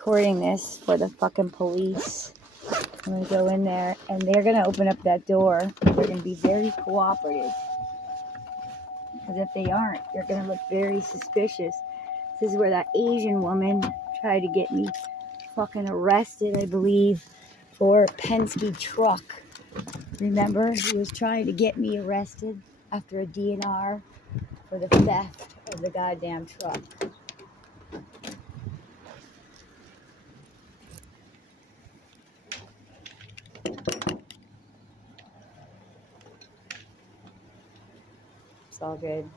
recording this for the fucking police. I'm going to go in there, and they're going to open up that door. They're going to be very cooperative. Because if they aren't, they're going to look very suspicious. This is where that Asian woman tried to get me fucking arrested, I believe, for Penske truck. Remember, he was trying to get me arrested after a DNR for the theft of the goddamn truck. It's all good.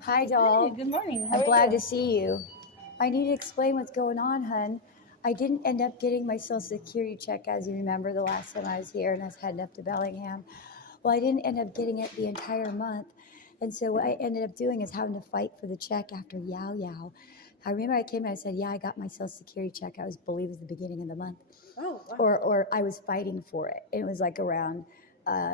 Hi, doll. Hey, good morning. I'm glad to see you. I need to explain what's going on, hun. I didn't end up getting my Social Security check, as you remember, the last time I was here and I was heading up to Bellingham. Well, I didn't end up getting it the entire month. And so what I ended up doing is having to fight for the check after Yow Yow. I remember I came and I said, yeah, I got my Social Security check. I believe it was the beginning of the month. Oh, wow. Or I was fighting for it. It was like around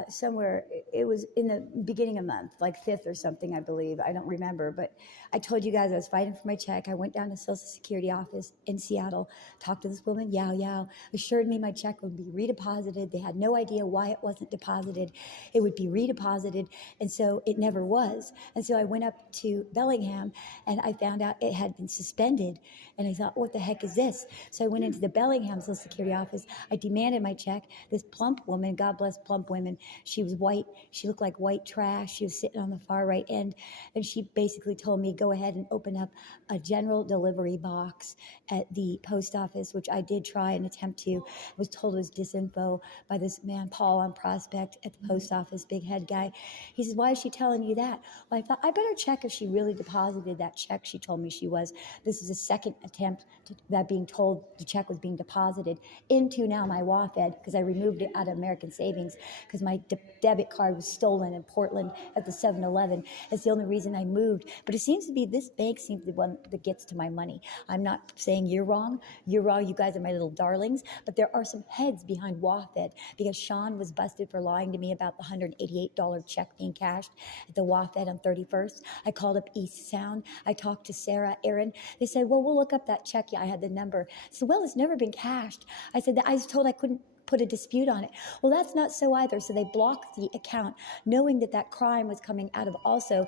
somewhere, it was in the beginning of the month, like 5th or something, I believe. I don't remember, but I told you guys I was fighting for my check. I went down to Social Security office in Seattle, talked to this woman, Yow Yow, assured me my check would be redeposited. They had no idea why it wasn't deposited. It would be redeposited, and so it never was. And so I went up to Bellingham, and I found out it had been suspended, and I thought, what the heck is this? So I went into the Bellingham Social Security office. I demanded my check. This plump woman, God bless plump women, she was white. She looked like white trash. She was sitting on the far right end, and she basically told me, go ahead and open up a general delivery box at the post office, which I did try and attempt to. I was told it was disinfo by this man, Paul, on Prospect at the post office, big head guy. He says, why is she telling you that? Well, I thought, I better check if she really deposited that check. She told me she was. This is a second attempt to that being told the check was being deposited into now my WaFed, because I removed it out of American Savings because my debit card was stolen in Portland at the 7-Eleven. It's the only reason I moved. But it seems to be this bank seems to be the one that gets to my money. I'm not saying you're wrong. You're wrong. You guys are my little darlings. But there are some heads behind WaFed, because Sean was busted for lying to me about the $188 check being cashed at the WaFed on 31st. I called up East Sound. I talked to Sarah, Aaron. They said, well, we'll look up that check. Yeah, I had the number. I said, well, it's never been cashed. I said, I was told I couldn't put a dispute on it. Well, that's not so either. So they blocked the account, knowing that that crime was coming out of also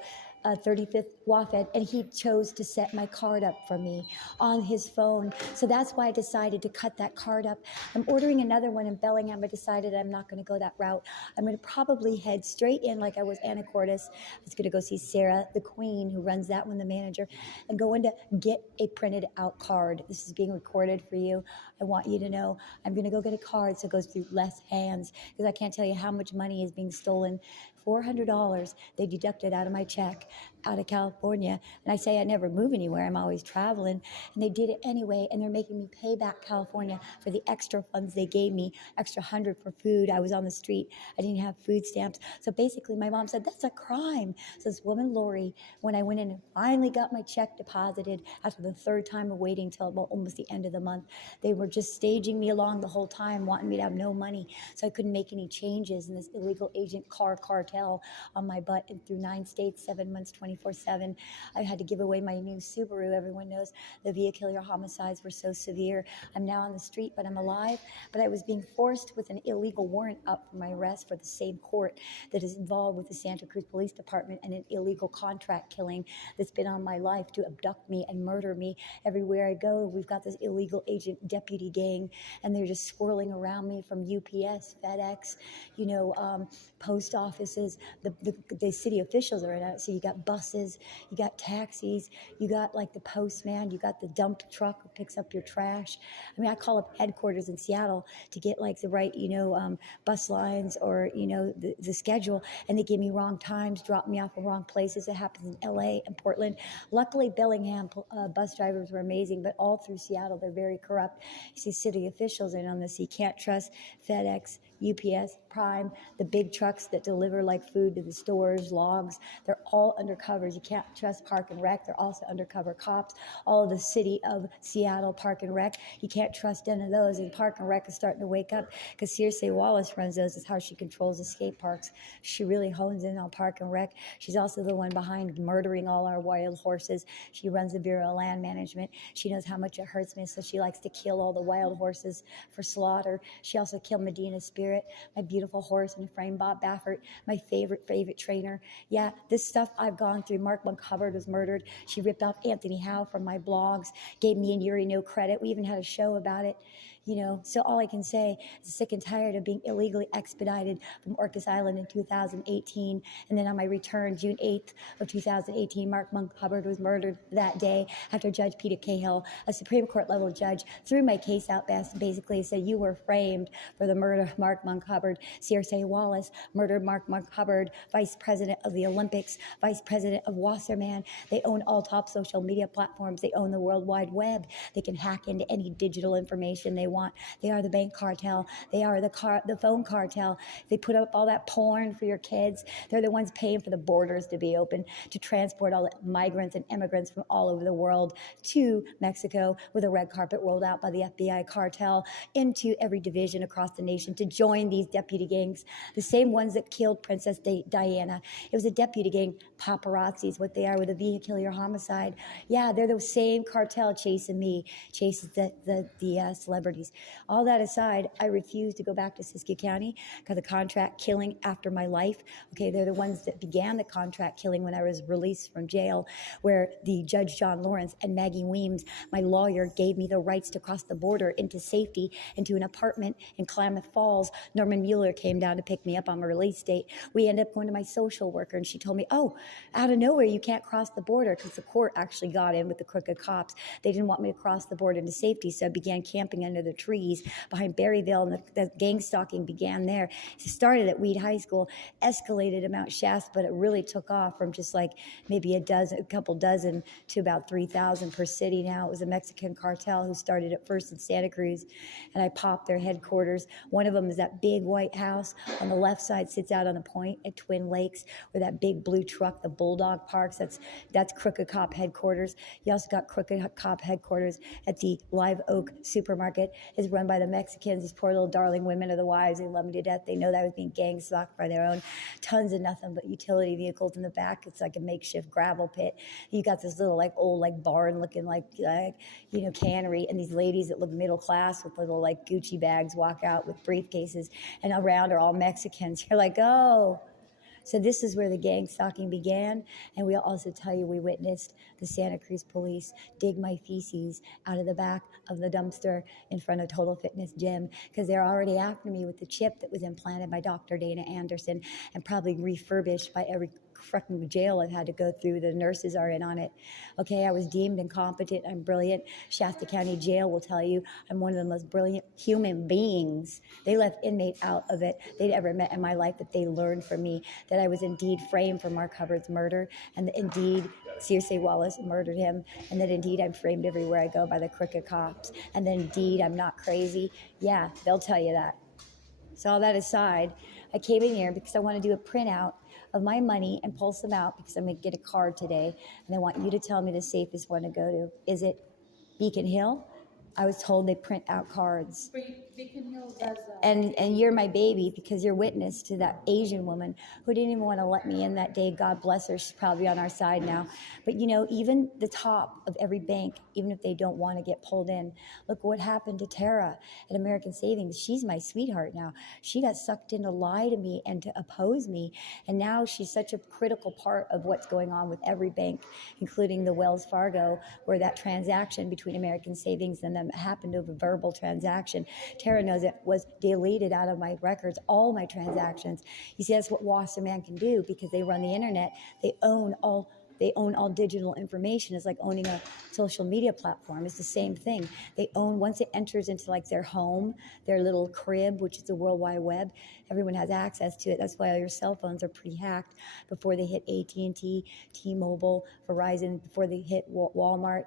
35th WaFed, and he chose to set my card up for me on his phone. So that's why I decided to cut that card up. I'm ordering another one in Bellingham. I decided I'm not going to go that route. I'm going to probably head straight in like I was Anna Cordes. I was going to go see Sarah, the queen, who runs that one, the manager, and go in to get a printed out card. This is being recorded for you. I want you to know I'm going to go get a card so it goes through less hands, because I can't tell you how much money is being stolen. $400 they deducted out of my check out of California. And I say I never move anywhere. I'm always traveling. And they did it anyway. And they're making me pay back California for the extra funds they gave me, extra 100 for food. I was on the street. I didn't have food stamps. So basically my mom said, that's a crime. So this woman, Lori, when I went in and finally got my check deposited after the third time of waiting till about almost the end of the month, they were just staging me along the whole time, wanting me to have no money. So I couldn't make any changes in this illegal agent cartel on my butt, and through 9 states, 7 months, 24/7. I had to give away my new Subaru. Everyone knows the vehicular homicides were so severe. I'm now on the street, but I'm alive. But I was being forced with an illegal warrant up for my arrest for the same court that is involved with the Santa Cruz Police Department and an illegal contract killing that's been on my life to abduct me and murder me everywhere I go. We've got this illegal agent deputy gang, and they're just swirling around me from UPS, FedEx, post offices. The city officials are in it. So you got buses, you got taxis, you got like the postman, you got the dump truck who picks up your trash. I mean, I call up headquarters in Seattle to get like the right, bus lines or, the schedule, and they give me wrong times, drop me off in wrong places. It happens in LA and Portland. Luckily, Bellingham bus drivers were amazing, but all through Seattle, they're very corrupt. You see city officials in on this. You can't trust FedEx, UPS, crime, the big trucks that deliver like food to the stores, logs, they're all undercovers. You can't trust Park and Rec. They're also undercover cops. All of the city of Seattle Park and Rec, you can't trust any of those. And Park and Rec is starting to wake up because seriously, Wallace runs those. Is how she controls the skate parks. She really hones in on Park and Rec. She's also the one behind murdering all our wild horses. She runs the Bureau of Land Management. She knows how much it hurts me, so she likes to kill all the wild horses for slaughter. She also killed Medina Spirit, my beautiful horse, and framed Bob Baffert, my favorite trainer. Yeah, this stuff I've gone through. Mark Hubbard was murdered. She ripped off Anthony Howe from my blogs, gave me and Yuri no credit. We even had a show about it. So all I can say is sick and tired of being illegally expedited from Orcas Island in 2018. And then on my return, June 8th of 2018, Mark Hubbard was murdered that day after Judge Peter Cahill, a Supreme Court level judge, threw my case out basically said, you were framed for the murder of Mark Hubbard. CRC Wallace murdered Mark Hubbard, vice president of the Olympics, vice president of Wasserman. They own all top social media platforms. They own the World Wide Web. They can hack into any digital information they want. They are the bank cartel. They are the phone cartel. They put up all that porn for your kids. They're the ones paying for the borders to be open to transport all the migrants and immigrants from all over the world to Mexico with a red carpet rolled out by the FBI cartel into every division across the nation to join these deputy gangs, the same ones that killed Princess Diana. It was a deputy gang, paparazzis, what they are with a vehicular homicide. Yeah, they're the same cartel chasing me, chases the celebrities. All that aside, I refuse to go back to Siskiyou County because the contract killing after my life. Okay, they're the ones that began the contract killing when I was released from jail, where the Judge John Lawrence and Maggie Weems, my lawyer, gave me the rights to cross the border into safety, into an apartment in Klamath Falls. Norman Mueller came down to pick me up on my release date. We ended up going to my social worker, and she told me, oh, out of nowhere, you can't cross the border, because the court actually got in with the crooked cops. They didn't want me to cross the border into safety, so I began camping under the trees behind Berryville, and the gang stalking began there. It started at Weed High School, escalated at Mount Shasta, but it really took off from just like maybe a couple dozen to about 3,000 per city now. It was a Mexican cartel who started it first in Santa Cruz, and I popped their headquarters. One of them is that big white house on the left side, sits out on a point at Twin Lakes, where that big blue truck, the Bulldog, parks. That's Crooked Cop headquarters. You also got Crooked Cop headquarters at the Live Oak supermarket. Is run by the Mexicans. These poor little darling women are the wives. They love me to death. They know that I was being gang stalked by their own. Tons of nothing but utility vehicles in the back. It's like a makeshift gravel pit. You got this little old barn looking like cannery, and these ladies that look middle class with little Gucci bags walk out with briefcases, and around are all Mexicans. You're like, oh. So this is where the gang stalking began, and we'll also tell you we witnessed the Santa Cruz police dig my feces out of the back of the dumpster in front of Total Fitness Gym, because they're already after me with the chip that was implanted by Dr. Dana Anderson and probably refurbished by every fucking jail I've had to go through. The nurses are in on it. Okay, I was deemed incompetent. I'm brilliant. Shasta County Jail will tell you I'm one of the most brilliant human beings. They left inmate out of it they'd ever met in my life, that they learned from me that I was indeed framed for Mark Hubbard's murder, and that indeed CRC Wallace murdered him, and that indeed I'm framed everywhere I go by the crooked cops, and that indeed I'm not crazy. Yeah, they'll tell you that. So all that aside, I came in here because I want to do a printout of my money and pulse them out, because I'm going to get a card today, and I want you to tell me the safest one to go to. Is it Beacon Hill? I was told they print out cards. Beacon Hill does And you're my baby, because you're witness to that Asian woman who didn't even want to let me in that day. God bless her. She's probably on our side now. But even the top of every bank, even if they don't want to get pulled in, look what happened to Tara at American Savings. She's my sweetheart now. She got sucked in to lie to me and to oppose me. And now she's such a critical part of what's going on with every bank, including the Wells Fargo, where that transaction between American Savings and them happened over verbal transaction. Tara knows it was deleted out of my records, all my transactions. You see, that's what Wasserman can do, because they run the internet. They own all digital information. It's like owning a social media platform. It's the same thing. They own, once it enters into their home, their little crib, which is the World Wide Web, Everyone has access to it. That's why all your cell phones are pre-hacked before they hit AT&T, T-Mobile, Verizon, before they hit Walmart,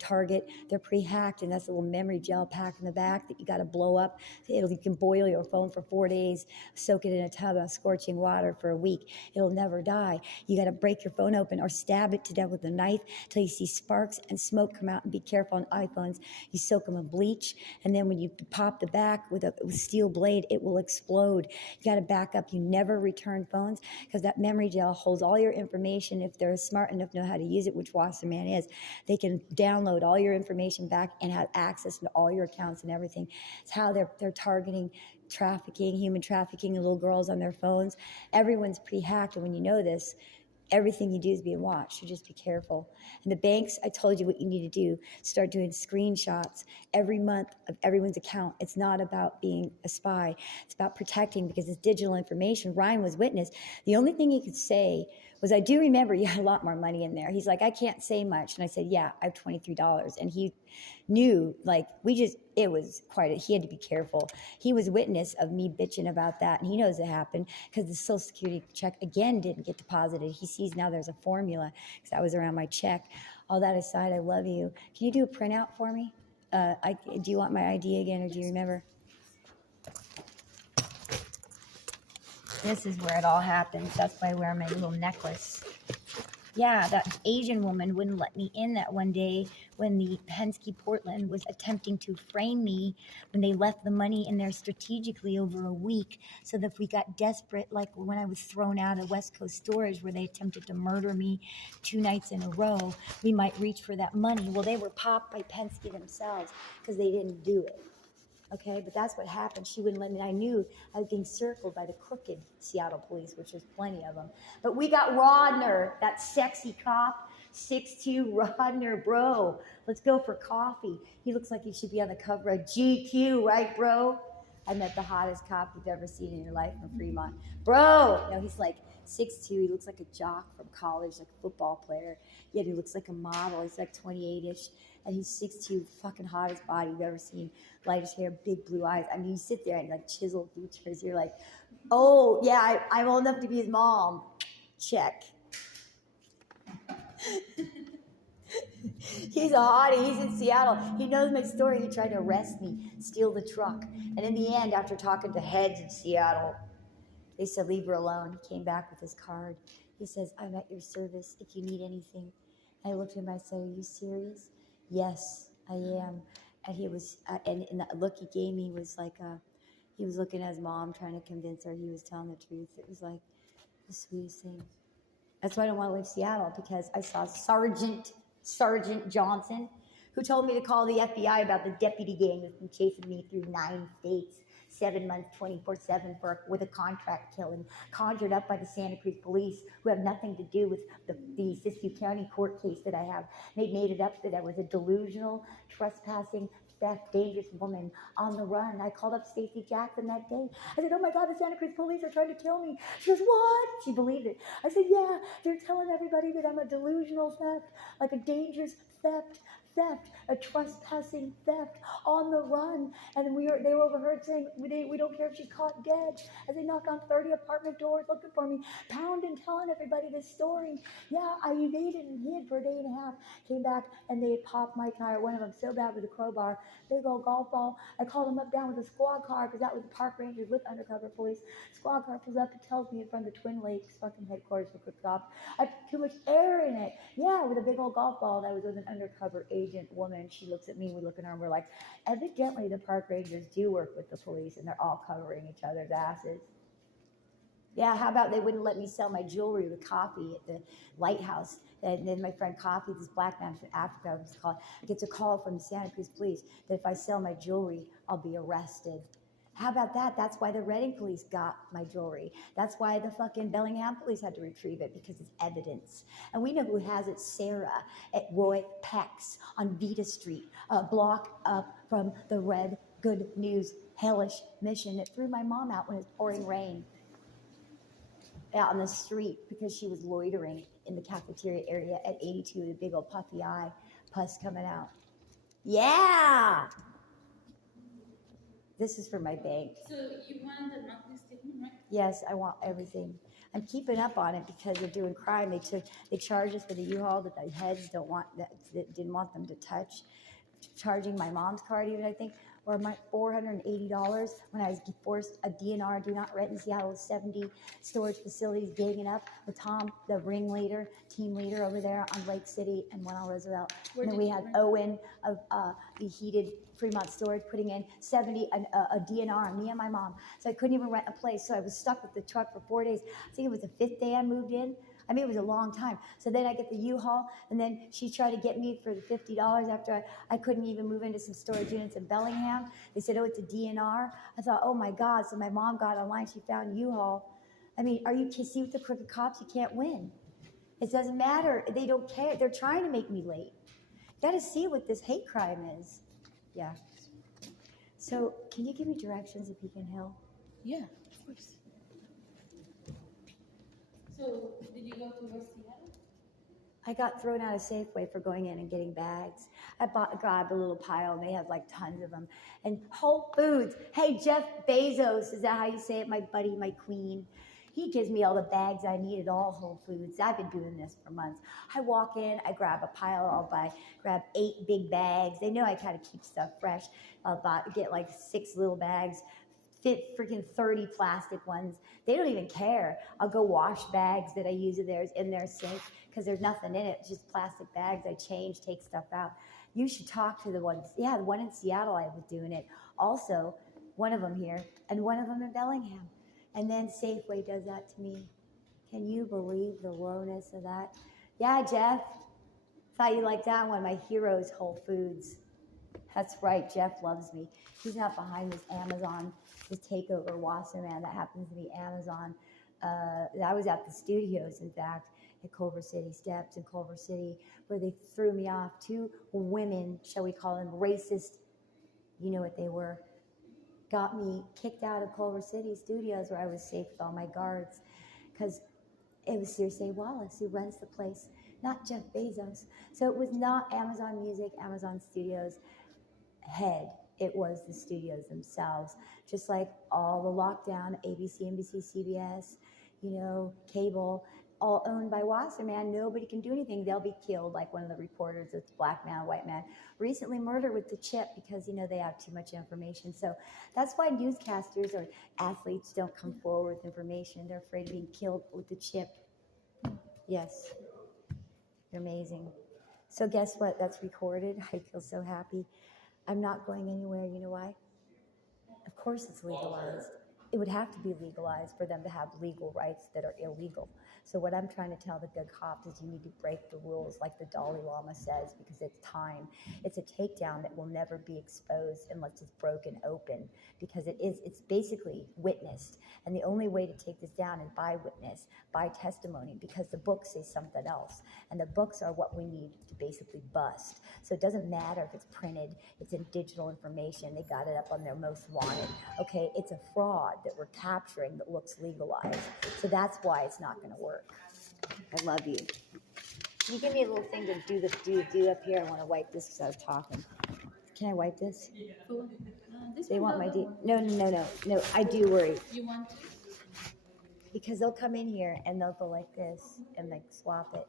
Target. They're pre-hacked, and that's a little memory gel pack in the back that you got to blow up. You can boil your phone for 4 days, soak it in a tub of scorching water for a week. It'll never die. You got to break your phone open or stab it to death with a knife till you see sparks and smoke come out. And be careful on iPhones. You soak them in bleach, and then when you pop the back with a steel blade, it will explode. You got to back up. You never return phones because that memory gel holds all your information. If they're smart enough to know how to use it, which Wasserman is, they can download all your information back and have access to all your accounts and everything. It's how they're targeting trafficking, human trafficking, and little girls on their phones. Everyone's pre-hacked, and when you know this, everything you do is being watched, so just be careful. And the banks, I told you what you need to do. Start doing screenshots every month of everyone's account. It's not about being a spy. It's about protecting, because it's digital information. Ryan was witness. The only thing he could say was, I do remember you had a lot more money in there. He's like, I can't say much. And I said, yeah, I have $23. And he knew, it was he had to be careful. He was witness of me bitching about that. And he knows it happened because the Social Security check again didn't get deposited. He sees now there's a formula because that was around my check. All that aside, I love you. Can you do a printout for me? Do you want my ID again, or do you remember? This is where it all happens. That's why I wear my little necklace. Yeah, that Asian woman wouldn't let me in that one day when the Penske Portland was attempting to frame me when they left the money in there strategically over a week, so that if we got desperate, like when I was thrown out of West Coast Storage where they attempted to murder me 2 nights in a row, we might reach for that money. Well, they were popped by Penske themselves because they didn't do it. Okay, but that's what happened. She wouldn't let me. I knew I was being circled by the crooked Seattle police, which there's plenty of them. But we got Rodner, that sexy cop, 6'2", Rodner, bro. Let's go for coffee. He looks like he should be on the cover of GQ, right, bro? I met the hottest cop you've ever seen in your life from Fremont. Bro! No, he's like 6'2". He looks like a jock from college, like a football player. Yet he looks like a model. He's like 28-ish. And he's 6'2", fucking hottest body you've ever seen. Lightish hair, big blue eyes. I mean, you sit there and like chiseled features. You're like, oh, yeah, I'm old enough to be his mom. Check. He's a hottie. He's in Seattle. He knows my story. He tried to arrest me, steal the truck. And in the end, after talking to heads in Seattle, they said, leave her alone. He came back with his card. He says, I'm at your service if you need anything. I looked at him, I said, are you serious? Yes, I am. And he was, and the look he gave me was like, he was looking at his mom, trying to convince her he was telling the truth. It was like the sweetest thing. That's why I don't want to leave Seattle, because I saw Sergeant Johnson, who told me to call the FBI about the deputy gang that's been chasing me through 9 states, 7 months, 24/7 with a contract killing, conjured up by the Santa Cruz police, who have nothing to do with the Siskiyou County court case that I have. They made it up that I was a delusional, trespassing, theft, dangerous woman on the run. I called up Stacy Jackson that day. I said, oh my God, the Santa Cruz police are trying to kill me. She goes, what? She believed it. I said, yeah, they're telling everybody that I'm a delusional theft, like a dangerous theft, a trespassing theft on the run. And they were overheard saying, we don't care if she's caught dead. As they knocked on 30 apartment doors looking for me, pounding, telling everybody this story. Yeah, I evaded and hid for a day and a half. Came back and they had popped my tire, one of them so bad with a crowbar, big old golf ball. I called them up down with a squad car, because that was the park rangers with undercover police. Squad car pulls up and tells me in front of the Twin Lakes fucking headquarters for quick stop, I put too much air in it. Yeah, with a big old golf ball that was with an undercover agent woman. She looks at me, we look at her, and we're like, evidently the park rangers do work with the police, and they're all covering each other's asses. Yeah, how about they wouldn't let me sell my jewelry with coffee at the lighthouse? And then my friend Coffee, this black man from Africa, was called, gets a call from the Santa Cruz police that if I sell my jewelry, I'll be arrested. How about that? That's why the Reading police got my jewelry. That's why the fucking Bellingham police had to retrieve it, because it's evidence. And we know who has it, Sarah at Roy Peck's on Vita Street, a block up from the Red Good News hellish mission that threw my mom out when it was pouring rain out on the street because she was loitering in the cafeteria area at 82 with a big old puffy eye, pus coming out. Yeah! This is for my bank. So you want the monthly statement, right? Yes, I want everything. I'm keeping up on it because they're doing crime. They charge us for the U-Haul that the heads that didn't want them to touch. Charging my mom's card even, I think, or my $480 when I was forced a DNR, do not rent in Seattle, 70 storage facilities, ganging up with Tom, the ringleader, team leader over there on Lake City and one on Roosevelt. And then we had Owen of the heated Fremont storage putting in 70 a DNR on me and my mom. So I couldn't even rent a place. So I was stuck with the truck for 4 days. I think it was the 5th day I moved in. I mean, it was a long time. So then I get the U-Haul, and then she tried to get me for the $50 after I couldn't even move into some storage units in Bellingham. They said, oh, it's a DNR. I thought, oh my God. So my mom got online, she found U-Haul. I mean, are you see with the crooked cops? You can't win. It doesn't matter. They don't care. They're trying to make me late. You got to see what this hate crime is. Yeah. So can you give me directions if you can help? Yeah, of course. So, did you go to West Seattle? I got thrown out of Safeway for going in and getting bags. I grabbed a little pile, and they have like tons of them. And Whole Foods. Hey, Jeff Bezos, is that how you say it? My buddy, my queen. He gives me all the bags I need at all Whole Foods. I've been doing this for months. I walk in, I grab a pile, grab 8 big bags. They know I kind of keep stuff fresh. I'll get like 6 little bags, fit freaking 30 plastic ones. They don't even care. I'll go wash bags that I use in their sink because there's nothing in it, just plastic bags. I change, take stuff out. You should talk to the ones. Yeah, the one in Seattle, I was doing it. Also, one of them here and one of them in Bellingham. And then Safeway does that to me. Can you believe the lowness of that? Yeah, Jeff. Thought you liked that one. My heroes, Whole Foods. That's right, Jeff loves me. He's not behind this Amazon, this takeover Wasserman. That happens to be Amazon. I was at the studios, in fact, at Culver City Steps in Culver City, where they threw me off. 2 women, shall we call them, racist, you know what they were, got me kicked out of Culver City Studios where I was safe with all my guards because it was seriously Wallace who runs the place, not Jeff Bezos. So it was not Amazon Music, Amazon Studios head. It was the studios themselves, just like all the lockdown, ABC, NBC, CBS, cable, all owned by Wasserman. Nobody can do anything. They'll be killed, like one of the reporters, it's black man, white man, recently murdered with the chip because, they have too much information. So that's why newscasters or athletes don't come forward with information. They're afraid of being killed with the chip. Yes. You're amazing. So guess what? That's recorded. I feel so happy. I'm not going anywhere. You know why? Of course it's legalized. It would have to be legalized for them to have legal rights that are illegal. So what I'm trying to tell the good cops is you need to break the rules like the Dalai Lama says, because it's time. It's a takedown that will never be exposed unless it's broken open, because it's basically witnessed. And the only way to take this down is by witness, by testimony, because the books say something else. And the books are what we need to basically bust. So it doesn't matter if it's printed, it's in digital information, they got it up on their most wanted. Okay, it's a fraud that we're capturing that looks legalized. So that's why it's not going to work. I love you. Can you give me a little thing to do up here? I want to wipe this because I was talking. Can I wipe this? They want my No, I do worry. You want to? Because they'll come in here and they'll go like this and like swap it.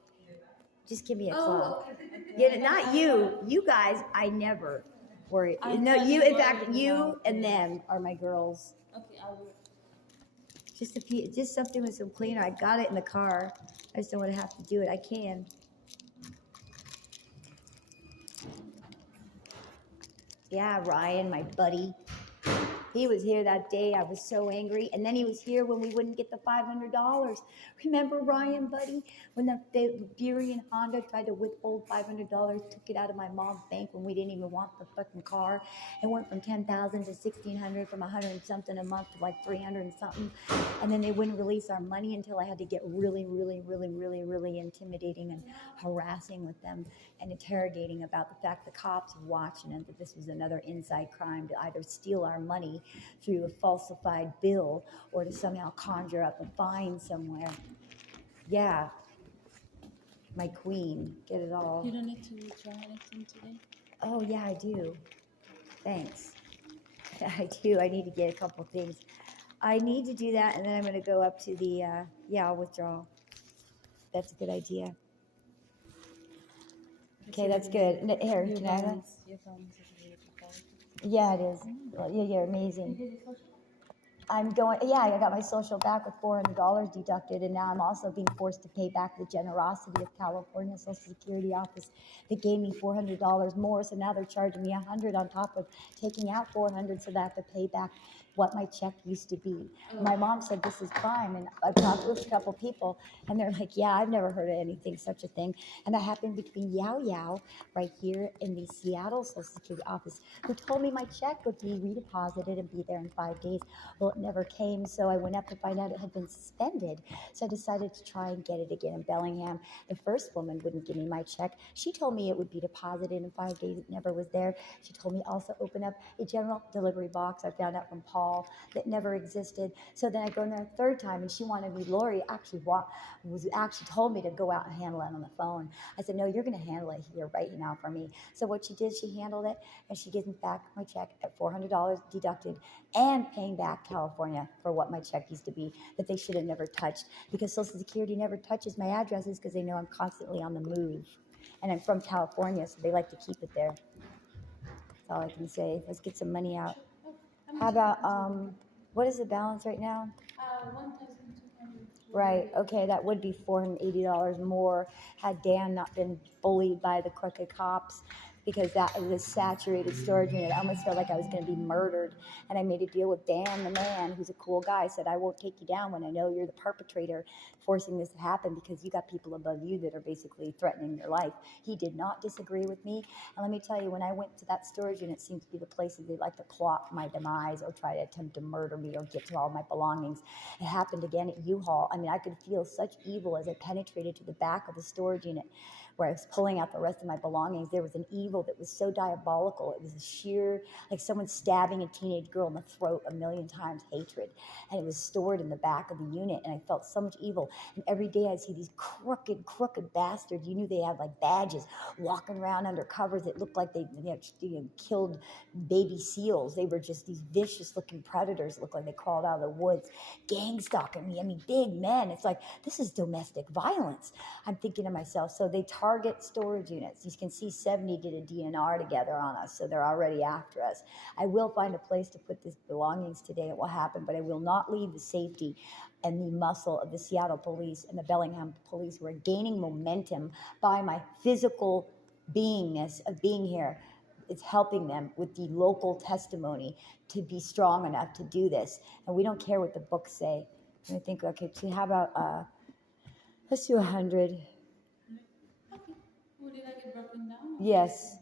Just give me a cloth. Yeah, not you. You guys, I never worry. No, you. In fact, you and them are my girls. Okay, I will. Just something with some cleaner. I got it in the car. I just don't want to have to do it. I can. Yeah, Ryan, my buddy. He was here that day. I was so angry. And then he was here when we wouldn't get the $500. Remember Ryan, buddy? When the Bury and Honda tried to withhold $500, took it out of my mom's bank when we didn't even want the fucking car. It went from $10,000 to $1,600, from $100 and something a month to like $300 and something. And then they wouldn't release our money until I had to get really, really, really, really, really intimidating and harassing with them and interrogating about the fact the cops were watching and that this was another inside crime to either steal our money through a falsified bill or to somehow conjure up a fine somewhere. Yeah. My queen. Get it all. You don't need to try anything today? Oh, yeah, I do. Thanks. I do. I need to get a couple things. I need to do that, and then I'm going to go up to the, yeah, I'll withdraw. That's a good idea. Okay, that's good. Here, can I have that? Your balance is really pathetic. Yeah, it is. Yeah, yeah, amazing. I'm going, yeah, I got my social back with $400 deducted, and now I'm also being forced to pay back the generosity of California Social Security Office that gave me $400 more. So now they're charging me $100 on top of taking out $400, so that I have to pay back what my check used to be. My mom said this is crime, and I've talked with a couple people, and they're like, yeah, I've never heard of anything such a thing. And that happened between Yao Yao right here in the Seattle Social Security Office, who told me my check would be redeposited and be there in 5 days. Well, it never came, so I went up to find out it had been suspended. So I decided to try and get it again in Bellingham. The first woman wouldn't give me my check. She told me it would be deposited in 5 days. It never was there. She told me also open up a general delivery box. I found out from Paul that never existed. So then I go in there a third time, and she wanted me. Lori actually told me to go out and handle it on the phone. I said, no, you're going to handle it here right now for me. So what she did, she handled it, and she gives me back my check at $400 deducted, and paying back California for what my check used to be that they should have never touched, because Social Security never touches my addresses because they know I'm constantly on the move, and I'm from California, so they like to keep it there. That's all I can say. Let's get some money out. How about what is the balance right now? 1,200. Right. Okay, that would be $480 more had Dan not been bullied by the crooked cops, because that was a saturated storage unit. I almost felt like I was going to be murdered. And I made a deal with Dan, the man, who's a cool guy. I said, I won't take you down when I know you're the perpetrator forcing this to happen, because you got people above you that are basically threatening your life. He did not disagree with me. And let me tell you, when I went to that storage unit, it seemed to be the place that they like to plot my demise or try to attempt to murder me or get to all my belongings. It happened again at U-Haul. I mean, I could feel such evil as I penetrated to the back of the storage unit where I was pulling out the rest of my belongings. There was an evil that was so diabolical. It was a sheer, like someone stabbing a teenage girl in the throat a million times, hatred. And it was stored in the back of the unit, and I felt so much evil. And every day I'd see these crooked bastards. You knew they had like badges walking around under covers that looked like they killed baby seals. They were just these vicious looking predators. Looked like they crawled out of the woods, gang stalking me. I mean, big men. It's like, this is domestic violence. I'm thinking to myself, so they target storage units. You can see 70 did a DNR together on us, so they're already after us. I will find a place to put these belongings today. It will happen, but I will not leave the safety and the muscle of the Seattle police and the Bellingham police, who are gaining momentum by my physical beingness of being here. It's helping them with the local testimony to be strong enough to do this. And we don't care what the books say. And I think, okay, so how about, let's do 100. Okay. Would you like it broken down? Yes.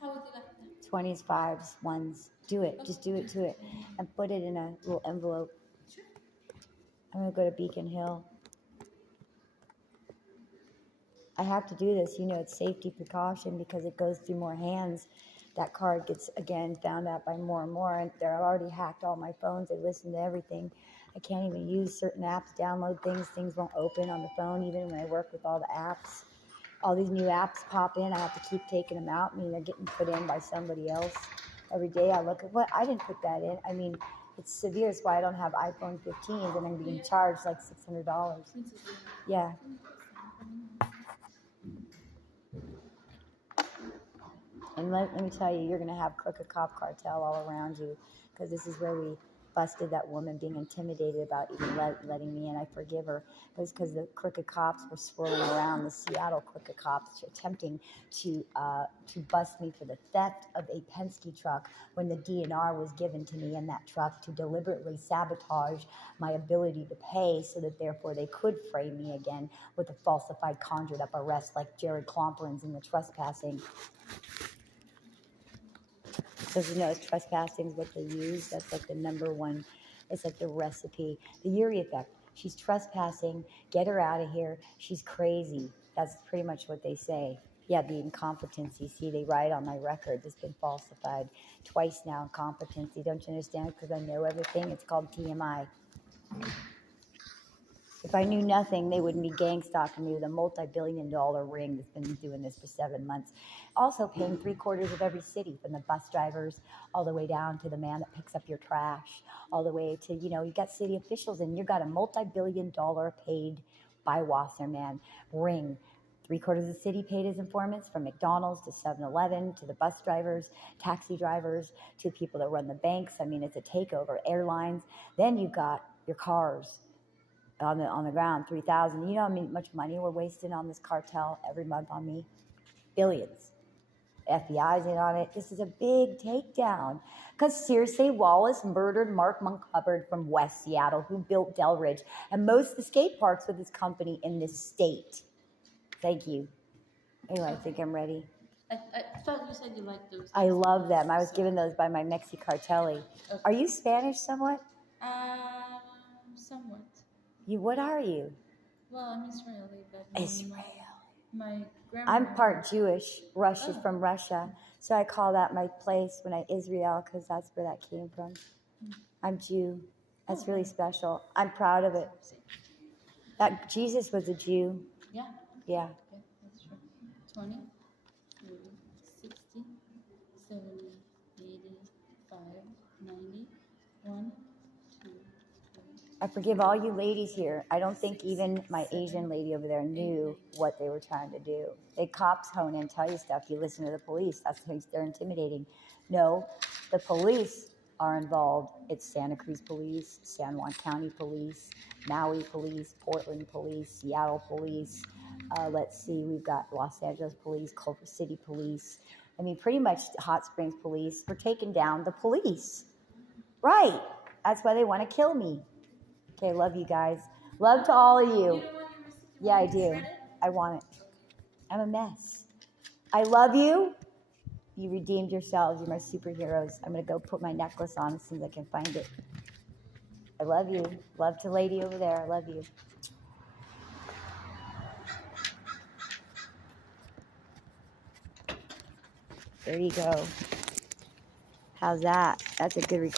How would you like that? 20s, 5s, 1s. Do it. Just do it to it. And put it in a little envelope. Sure. I'm going to go to Beacon Hill. I have to do this. You know, it's safety precaution because it goes through more hands. That card gets, again, found out by more and more. And they're already hacked all my phones. They listen to everything. I can't even use certain apps, download things. Things won't open on the phone, even when I work with all the apps. All these new apps pop in. I have to keep taking them out. I mean, they're getting put in by somebody else. Every day I look at what, I didn't put that in. I mean, it's severe. It's why I don't have iPhone 15s and I'm being charged like $600. Yeah. And let me tell you, you're going to have crooked cop cartel all around you, because this is where we busted that woman being intimidated about even letting me in. I forgive her. It was because the crooked cops were swirling around, the Seattle crooked cops attempting to bust me for the theft of a Penske truck when the DNR was given to me in that truck, to deliberately sabotage my ability to pay so that therefore they could frame me again with a falsified conjured up arrest like Jared Klomperens in the trespassing. Because you know, trespassing is what they use. That's like the number one. It's like the recipe. The Yuri effect. She's trespassing. Get her out of here. She's crazy. That's pretty much what they say. Yeah, the incompetency. See, they write on my record. It's been falsified twice now. Incompetency. Don't you understand? Because I know everything. It's called TMI. If I knew nothing, they wouldn't be gang stalking me with a multi-billion-dollar ring that's been doing this for 7 months. Also paying 3/4 of every city, from the bus drivers all the way down to the man that picks up your trash, all the way to, you got city officials, and you got a multi-billion-dollar paid by Wasserman ring. 3/4 of the city paid as informants, from McDonald's to 7-Eleven to the bus drivers, taxi drivers, to people that run the banks. I mean, it's a takeover. Airlines. Then you got your cars on the ground, 3,000. You know how much money we're wasting on this cartel every month on me? Billions. FBI's in on it. This is a big takedown. Because seriously, Wallace murdered Mark Montgomery from West Seattle, who built Delridge and most of the skate parks with his company in this state. Thank you. Anyway, I think I'm ready. I thought you said you liked those. I love them. I was given those by my Mexi Cartelli. Okay. Are you Spanish somewhat? Somewhat. What are you? Well, I'm Israeli, but Israel. my grandma. I'm part Jewish. Russia's from Russia. So I call that my place Israel, because that's where that came from. I'm Jew. That's really special. I'm proud of it. That Jesus was a Jew. Yeah. Yeah. Okay, that's true. 20, 30, 60, 70, 80, 5, 90, 1, 2, 3. I forgive all you ladies here. I don't think even my Asian lady over there knew what they were trying to do. They cops hone in and tell you stuff. You listen to the police. That's who they're intimidating. No, the police are involved. It's Santa Cruz Police, San Juan County Police, Maui Police, Portland Police, Seattle Police. Let's see, we've got Los Angeles Police, Culver City Police. I mean, pretty much Hot Springs Police. We're taking down the police. Right. That's why they want to kill me. Okay, love you guys. Love to all of you. You don't want your receipt? Yeah, I do. I want it. I'm a mess. I love you. You redeemed yourselves. You're my superheroes. I'm going to go put my necklace on as soon as I can find it. I love you. Love to lady over there. I love you. There you go. How's that? That's a good recording.